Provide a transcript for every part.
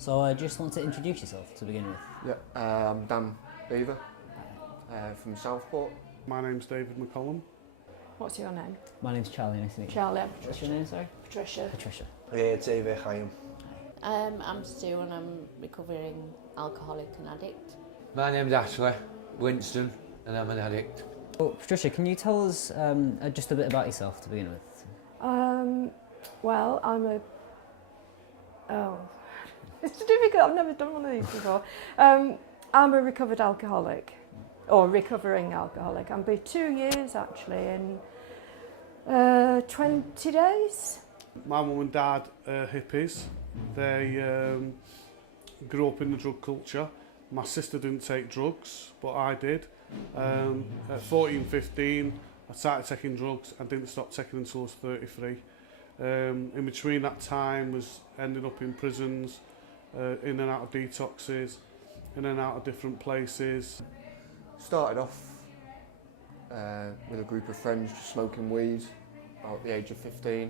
So I just want to introduce yourself to begin with. Yeah, I'm Dan Beaver from Southport. My name's David McCollum. What's your name? My name's Charlie, nice to meet you. Charlie. What's your name, sorry? Patricia. Patricia. David Chaim. I'm Stu and I'm recovering alcoholic and addict. My name's Ashley Winston and I'm an addict. Well, Patricia, can you tell us just a bit about yourself to begin with? Well, it's difficult, I've never done one of these before. I'm a recovered alcoholic, or recovering alcoholic. I'll be 2 years actually in 20 days. My mum and dad are hippies. They grew up in the drug culture. My sister didn't take drugs, but I did. At 14, 15, I started taking drugs and didn't stop taking until I was 33. In between that time was ending up in prisons, in and out of detoxes, in and out of different places. Started off with a group of friends just smoking weed about the age of 15.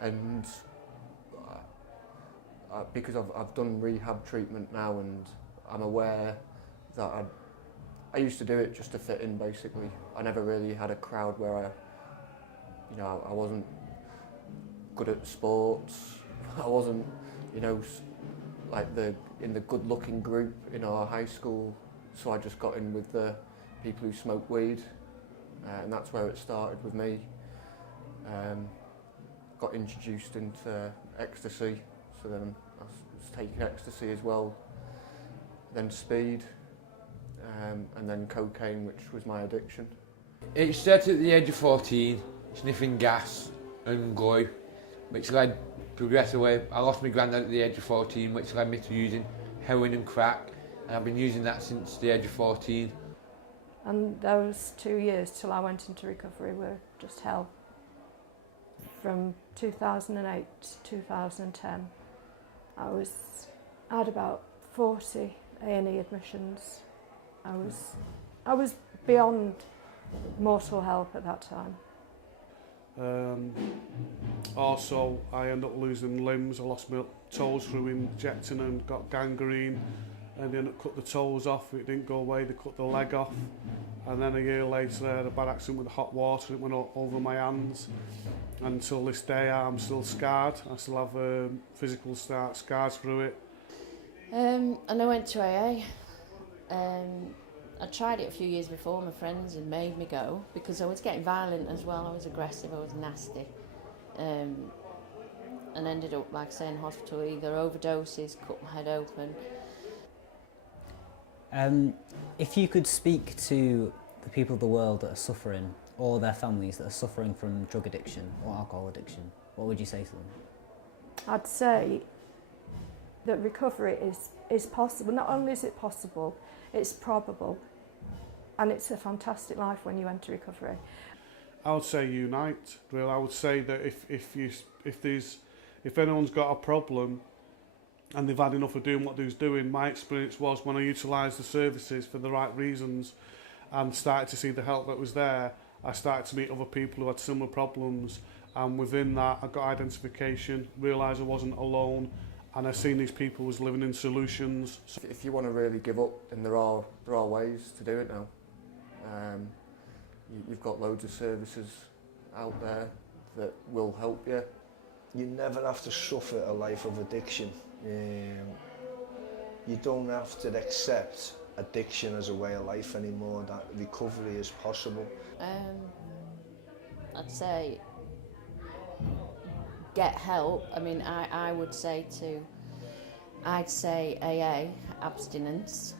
And because I've done rehab treatment now and I'm aware that I used to do it just to fit in basically. I never really had a crowd where I wasn't good at sports. I wasn't, like in the good-looking group in our high school. So I just got in with the people who smoke weed, and that's where it started with me. Got introduced into ecstasy, so then I was taking ecstasy as well, then speed, and then cocaine, which was my addiction. It started at the age of 14, sniffing gas and glue, which led progressively. I lost my granddad at the age of 14, which led me to using heroin and crack, and I've been using that since the age of 14. And those 2 years till I went into recovery were just hell. From 2008 to 2010, I had about 40 A&E admissions. I was beyond mortal help at that time. Also, I ended up losing limbs. I lost my toes through injecting and got gangrene. And then cut the toes off. It didn't go away. They cut the leg off. And then a year later, I had a bad accident with the hot water. It went all over my hands. And until this day, I'm still scarred. I still have physical scars through it. And I went to AA. I tried it a few years before. My friends had made me go because I was getting violent as well. I was aggressive, I was nasty. And ended up, like I say, in hospital, either overdoses, cut my head open. If you could speak to the people of the world that are suffering, or their families that are suffering from drug addiction or alcohol addiction, what would you say to them? I'd say that recovery is possible. Not only is it possible, it's probable. And it's a fantastic life when you enter recovery. I would say unite. Really, I would say that if anyone's got a problem and they've had enough of doing what they're doing, my experience was when I utilised the services for the right reasons and started to see the help that was there, I started to meet other people who had similar problems, and within that I got identification, realised I wasn't alone, and I seen these people was living in solutions. If you want to really give up, then there are ways to do it now. You've got loads of services out there that will help you. You never have to suffer a life of addiction. You don't have to accept addiction as a way of life anymore, that recovery is possible. I'd say get help. I mean, I'd say AA, abstinence.